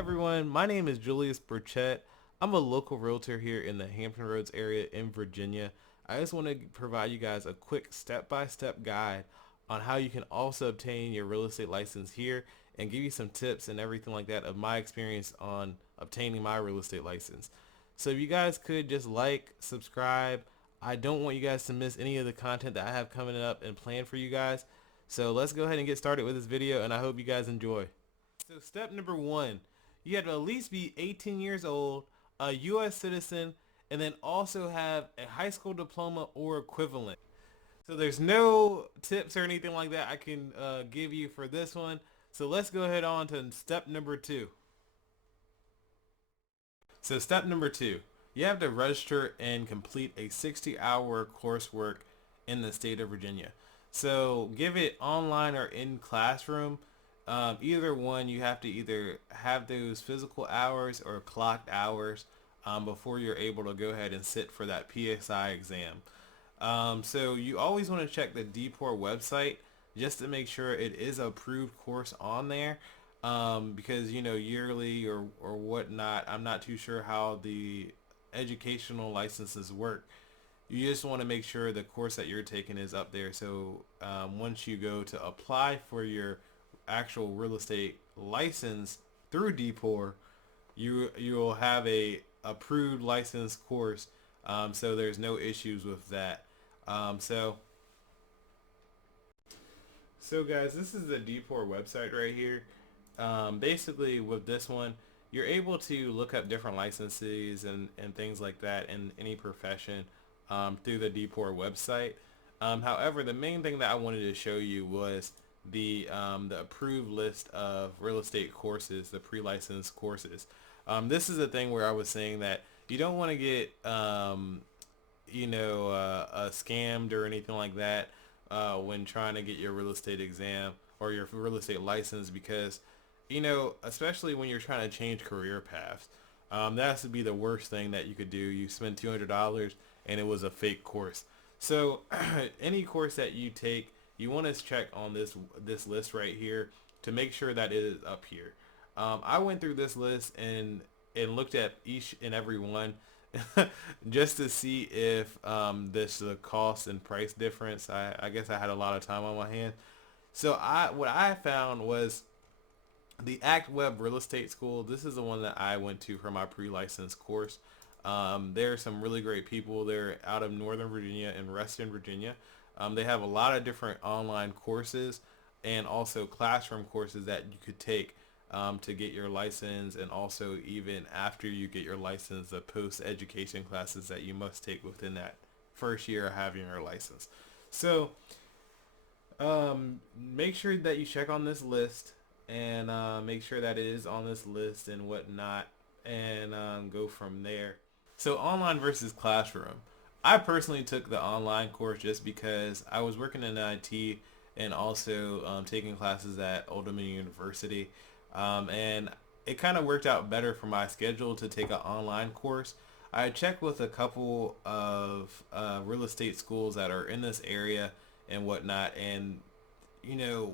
everyone, my name is Julius Burchett. I'm a local realtor here in the Hampton Roads area in Virginia. I just want to provide you guys a quick step-by-step guide on how you can also obtain your real estate license here and give you some tips and everything like that of my experience on obtaining my real estate license. So if you guys could just like, subscribe. I don't want you guys to miss any of the content that I have coming up and planned for you guys. So let's go ahead and get started with this video, and I hope you guys enjoy. So step number one, you have to at least be 18 years old, a U.S. citizen, and then also have a high school diploma or equivalent. So there's no tips or anything like that I can give you for this one. So let's go ahead on to step number two. So step number two, you have to register and complete a 60-hour coursework in the state of Virginia. So give it online or in classroom. Either one, you have to either have those physical hours or clocked hours before you're able to go ahead and sit for that PSI exam. So you always want to check the DPOR website just to make sure it is an approved course on there, because yearly or whatnot, I'm not too sure how the educational licenses work. You just want to make sure the course that you're taking is up there. So once you go to apply for your actual real estate license through DPOR, you will have a approved license course, so there's no issues with that. So guys, this is the DPOR website right here. Basically with this one, you're able to look up different licenses and things like that in any profession through the DPOR website. However, the main thing that I wanted to show you was the approved list of real estate courses, the pre-licensed courses. This is the thing where I was saying that you don't want to get scammed or anything like that when trying to get your real estate exam or your real estate license, because especially when you're trying to change career paths, that has to be the worst thing that you could do. You spend $200 and it was a fake course. So any course that you take, you want to check on this list right here to make sure that it is up here. I went through this list and looked at each and every one just to see if the cost and price difference. I guess I had a lot of time on my hands. So what I found was the Act Web Real Estate School. This is the one that I went to for my pre-license course. There are some really great people. They're out of Northern Virginia and Reston, Virginia. They have a lot of different online courses and also classroom courses that you could take to get your license, and also even after you get your license, the post-education classes that you must take within that first year of having your license. So make sure that you check on this list and make sure that it is on this list and whatnot, and go from there. So online versus classroom. I personally took the online course just because I was working in IT and also taking classes at Old Dominion University, and it kind of worked out better for my schedule to take an online course. I checked with a couple of real estate schools that are in this area and whatnot, and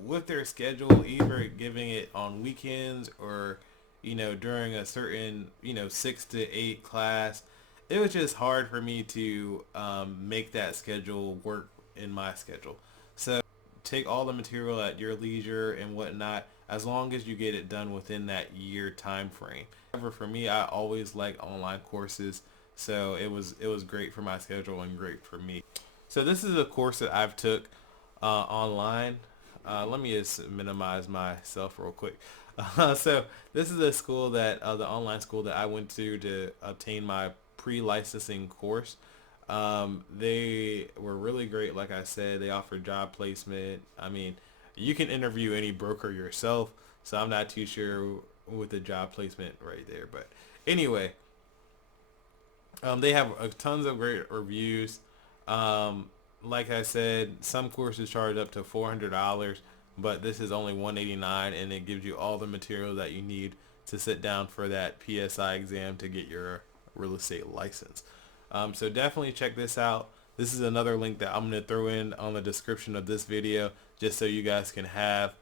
with their schedule, either giving it on weekends or during a certain 6 to 8 class, it was just hard for me to make that schedule work in my schedule. So take all the material at your leisure and whatnot, as long as you get it done within that year time frame. However, for me, I always like online courses, so it was great for my schedule and great for me. So this is a course that I've took online. Let me just minimize myself real quick. So this is a school that the online school that I went to obtain my pre-licensing course. They were really great. Like I said, they offered job placement. I mean, you can interview any broker yourself, so I'm not too sure with the job placement right there. But anyway, they have tons of great reviews. Like I said, some courses charge up to $400, but this is only $189, and it gives you all the material that you need to sit down for that PSI exam to get your real estate license. So definitely check this out. This is another link that I'm going to throw in on the description of this video just so you guys can have.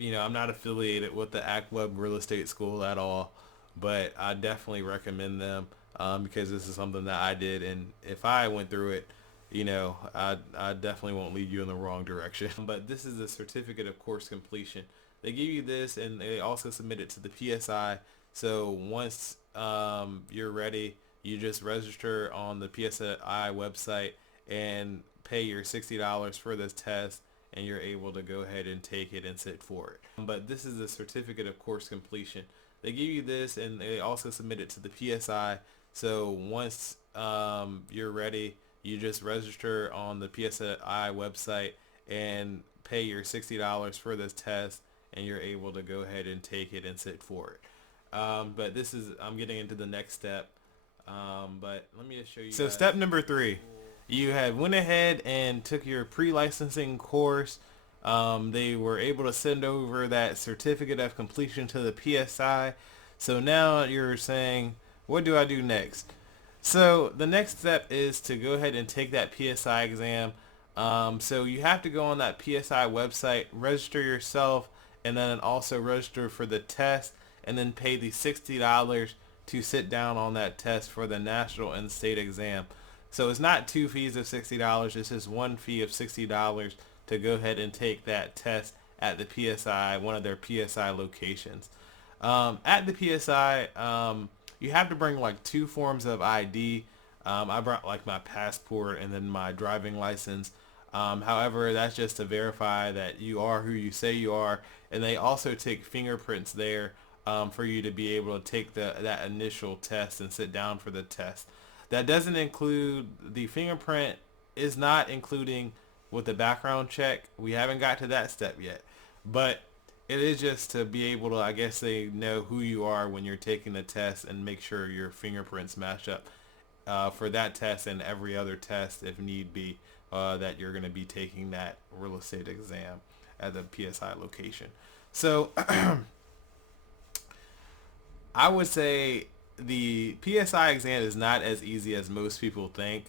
I'm not affiliated with the ActWeb Real Estate School at all, but I definitely recommend them because this is something that I did, and if I went through it, I definitely won't lead you in the wrong direction. But this is a certificate of course completion. They give you this, and they also submit it to the PSI. So once you're ready, you just register on the PSI website and pay your $60 for this test, and you're able to go ahead and take it and sit for it. But this is a certificate of course completion. They give you this, and they also submit it to the PSI. So once you're ready, you just register on the PSI website and pay your $60 for this test, and you're able to go ahead and take it and sit for it. But I'm getting into the next step. But let me just show you. So step number 3, you have went ahead and took your pre-licensing course. They were able to send over that certificate of completion to the PSI. So now you're saying, what do I do next? So the next step is to go ahead and take that PSI exam. So you have to go on that PSI website, register yourself, and then also register for the test, and then pay the $60 to sit down on that test for the national and state exam. So it's not 2 fees of $60, it's just 1 fee of $60 to go ahead and take that test at the PSI, one of their PSI locations. At the PSI, you have to bring like 2 forms of ID. I brought like my passport and then my driving license. However, that's just to verify that you are who you say you are, and they also take fingerprints there for you to be able to take that initial test and sit down for the test. That doesn't include the fingerprint, is not including with the background check. We haven't got to that step yet, but it is just to be able to, I guess they know who you are when you're taking the test and make sure your fingerprints match up for that test and every other test if need be that you're going to be taking that real estate exam at the PSI location. So I would say the PSI exam is not as easy as most people think.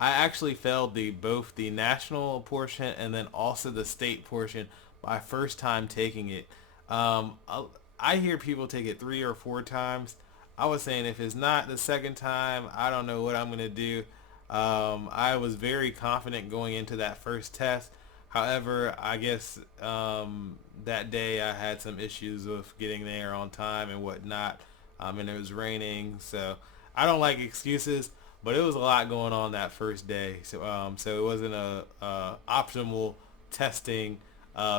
I actually failed both the national portion and then also the state portion my first time taking it. I hear people take it 3 or 4 times. I was saying if it's not the second time, I don't know what I'm going to do. I was very confident going into that first test. However, I guess that day I had some issues with getting there on time and whatnot. And it was raining, so I don't like excuses, but it was a lot going on that first day. So it wasn't a optimal testing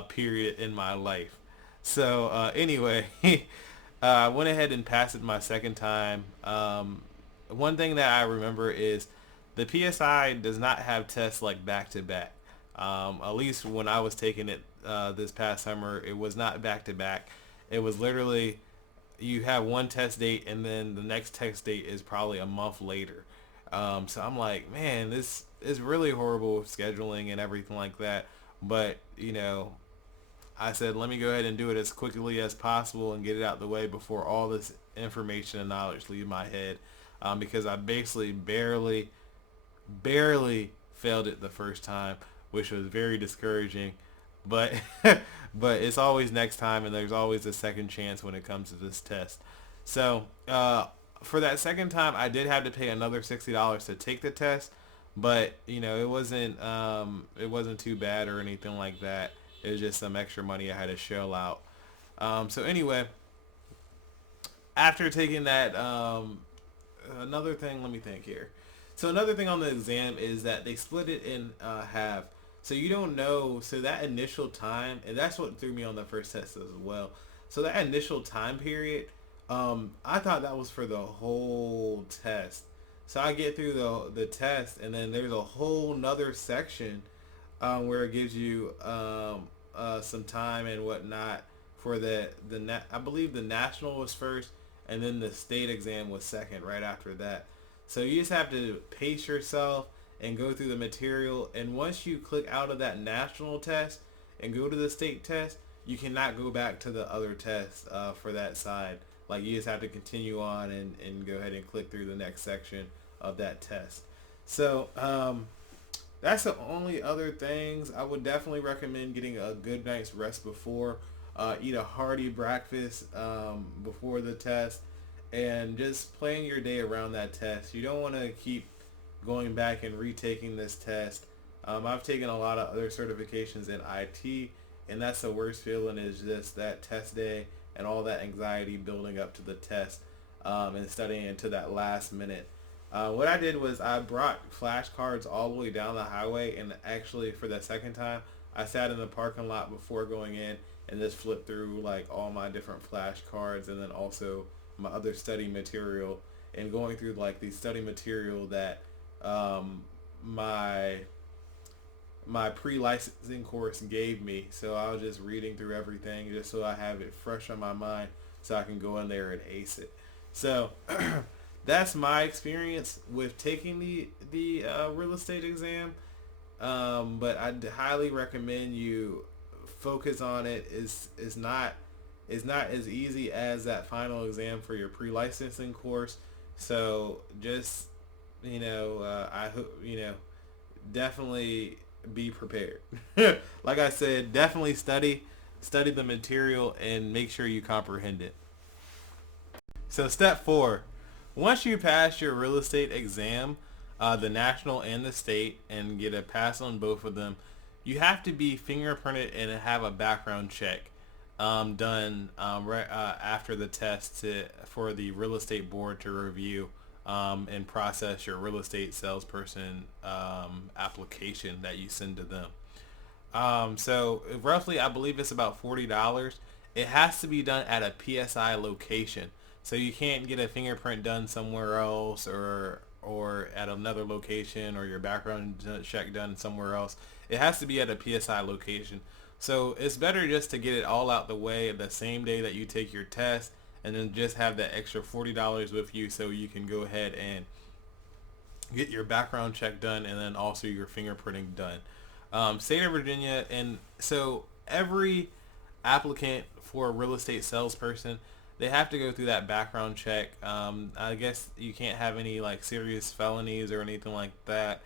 period in my life. So anyway, I went ahead and passed it my second time. One thing that I remember is the PSI does not have tests like back to back. At least when I was taking it this past summer, it was not back to back. It was literally you have one test date and then the next test date is probably a month later. So I'm like, man, this is really horrible with scheduling and everything like that. But, I said, let me go ahead and do it as quickly as possible and get it out the way before all this information and knowledge leave my head. Because I basically barely failed it the first time, which was very discouraging. But but it's always next time, and there's always a second chance when it comes to this test. So for that second time, I did have to pay another $60 to take the test, but it wasn't too bad or anything like that. It was just some extra money I had to shell out. So anyway, after taking that, another thing, let me think here. So another thing on the exam is that they split it in half. So you don't know, so that initial time, and that's what threw me on the first test as well. So that initial time period, I thought that was for the whole test. So I get through the test, and then there's a whole nother section where it gives you some time and whatnot for I believe the national was first, and then the state exam was second right after that. So you just have to pace yourself and go through the material, and once you click out of that national test and go to the state test, you cannot go back to the other test for that side. Like, you just have to continue on and go ahead and click through the next section of that test. So that's the only other things. I would definitely recommend getting a good night's rest before. Eat a hearty breakfast before the test, and just plan your day around that test. You don't want to keep going back and retaking this test. I've taken a lot of other certifications in IT, and that's the worst feeling, is just that test day and all that anxiety building up to the test, and studying into that last minute. What I did was I brought flashcards all the way down the highway, and actually for the second time, I sat in the parking lot before going in and just flipped through like all my different flashcards, and then also my other study material, and going through like the study material that my pre-licensing course gave me. So I was just reading through everything just so I have it fresh on my mind so I can go in there and ace it. So that's my experience with taking the real estate exam. But I'd highly recommend you focus on it. It's not as easy as that final exam for your pre-licensing course. So just I hope definitely be prepared. Like I said, definitely study the material and make sure you comprehend it. So step 4, once you pass your real estate exam, the national and the state, and get a pass on both of them, you have to be fingerprinted and have a background check done right after the test for the real estate board to review and process your real estate salesperson application that you send to them. So roughly, I believe it's about $40. It has to be done at a PSI location. So you can't get a fingerprint done somewhere else, or at another location, or your background check done somewhere else. It has to be at a PSI location. So it's better just to get it all out the way the same day that you take your test, and then just have that extra $40 with you so you can go ahead and get your background check done, and then also your fingerprinting done. State of Virginia, and so every applicant for a real estate salesperson, they have to go through that background check. I guess you can't have any like serious felonies or anything like that.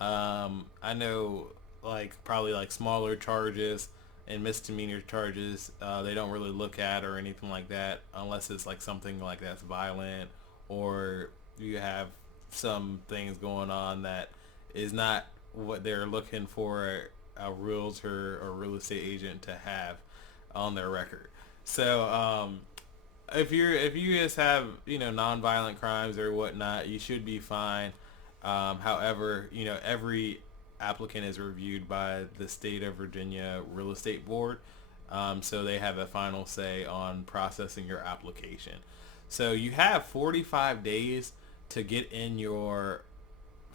I know like probably like smaller charges and misdemeanor charges they don't really look at or anything like that, unless it's like something like that's violent, or you have some things going on that is not what they're looking for a realtor or real estate agent to have on their record. So if you just have nonviolent crimes or whatnot, you should be fine. However, every applicant is reviewed by the state of Virginia Real Estate Board, so they have a final say on processing your application. So you have 45 days to get in your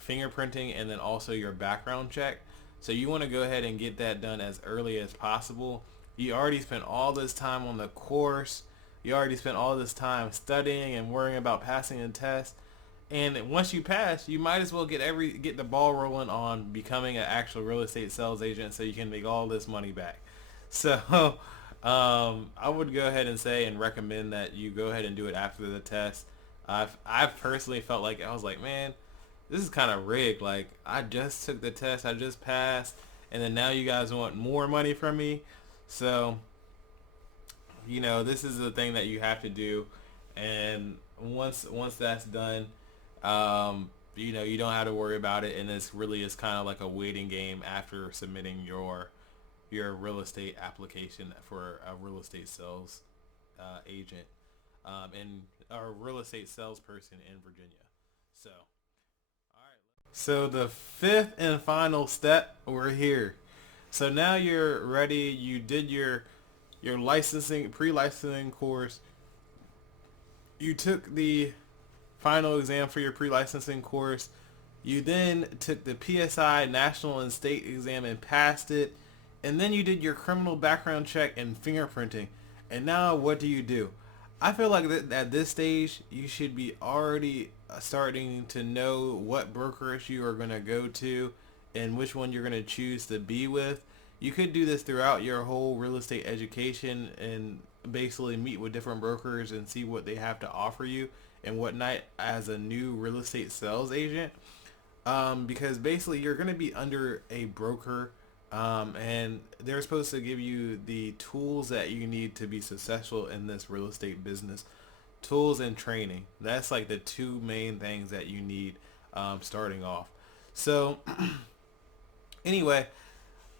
fingerprinting and then also your background check. So you want to go ahead and get that done as early as possible. You already spent all this time on the course. You already spent all this time studying and worrying about passing the test. And once you pass, you might as well get the ball rolling on becoming an actual real estate sales agent so you can make all this money back. So I would go ahead and say and recommend that you go ahead and do it after the test. I've personally felt like, I was like, man, this is kind of rigged. Like, I just took the test, I just passed, and then now you guys want more money from me. So, this is the thing that you have to do. And once that's done, you don't have to worry about it. And this really is kind of like a waiting game after submitting your real estate application for a real estate sales agent and a real estate salesperson in Virginia. So, all right. So the fifth and final step, we're here. So now you're ready. You did your pre-licensing course. You took the final exam for your pre-licensing course. You then took the PSI national and state exam and passed it. And then you did your criminal background check and fingerprinting. And now what do? I feel like at this stage, you should be already starting to know what brokerage you are going to go to and which one you're going to choose to be with. You could do this throughout your whole real estate education and basically meet with different brokers and see what they have to offer you and whatnot as a new real estate sales agent. Because basically you're going to be under a broker And they're supposed to give you the tools that you need to be successful in this real estate business. Tools and training. That's like the two main things that you need starting off. So anyway,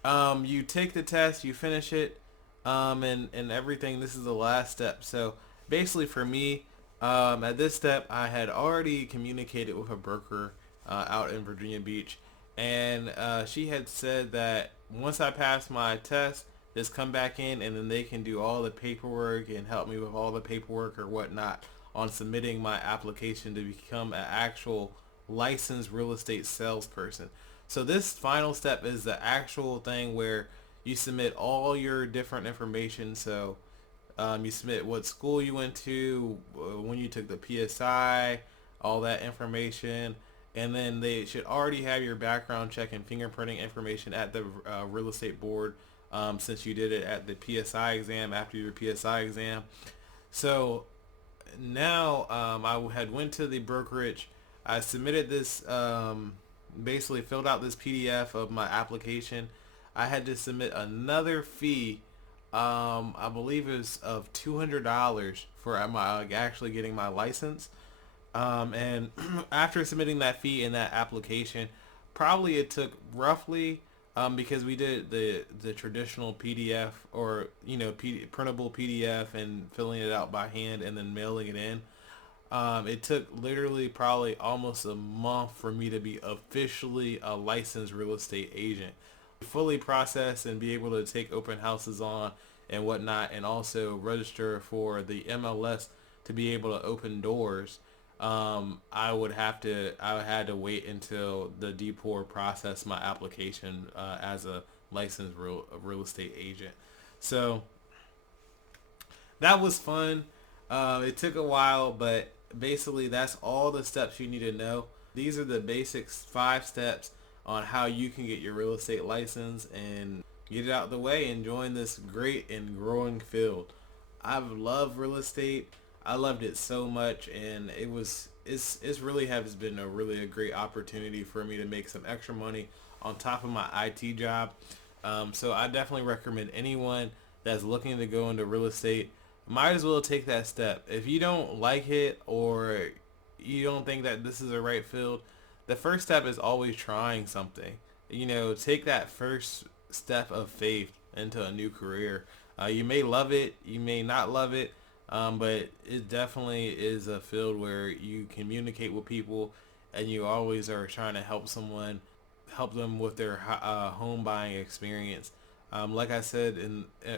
you take the test, you finish it, and everything. This is the last step. So basically for me, at this step, I had already communicated with a broker out in Virginia Beach, and she had said that once I pass my test, just come back in, and then they can do all the paperwork and help me with all the paperwork or whatnot on submitting my application to become an actual licensed real estate salesperson. So this final step is the actual thing where you submit all your different information. So you submit what school you went to, when you took the PSI, all that information, and then they should already have your background check and fingerprinting information at the real estate board, since you did it at the PSI exam after your PSI exam. So now I had went to the brokerage. I submitted this, basically filled out this PDF of my application. I had to submit another fee. I believe it was of $200 for my actually getting my license. And after submitting that fee in that application, probably it took roughly, because we did the traditional PDF, or printable PDF, and filling it out by hand and then mailing it in. It took literally probably almost a month for me to be officially a licensed real estate agent, fully process and be able to take open houses on and whatnot, and also register for the MLS to be able to open doors. I had to wait until the DPOR processed my application as a licensed real estate agent. So that was fun. It took a while, but basically that's all the steps you need to know. These are the basic 5 steps on how you can get your real estate license and get it out of the way and join this great and growing field. I've loved real estate. I loved it so much, and it's really has been a great opportunity for me to make some extra money on top of my IT job. So I definitely recommend anyone that's looking to go into real estate, might as well take that step. If you don't like it, or you don't think that this is the right field, the first step is always trying something. Take that first step of faith into a new career. You may love it, you may not love it, but it definitely is a field where you communicate with people, and you always are trying to help them with their home buying experience. Like I said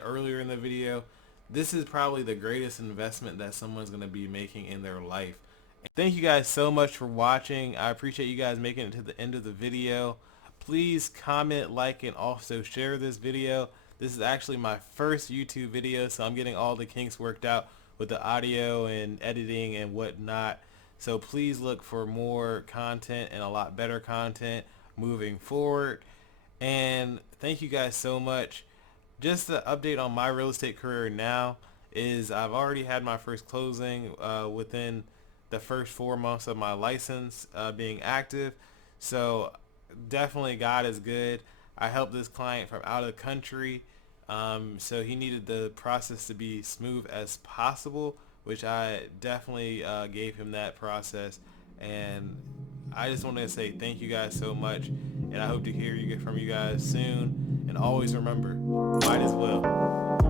earlier in the video, this is probably the greatest investment that someone's going to be making in their life. Thank you guys so much for watching. I appreciate you guys making it to the end of the video. Please comment, like, and also share this video. This is actually my first YouTube video, so I'm getting all the kinks worked out with the audio and editing and whatnot. So please look for more content and a lot better content moving forward. And thank you guys so much. Just the update on my real estate career now is I've already had my first closing within the first 4 months of my license being active. So definitely God is good. I helped this client from out of the country, so he needed the process to be smooth as possible, which I definitely gave him that process. And I just want to say thank you guys so much, and I hope to hear from you guys soon. And always remember, might as well.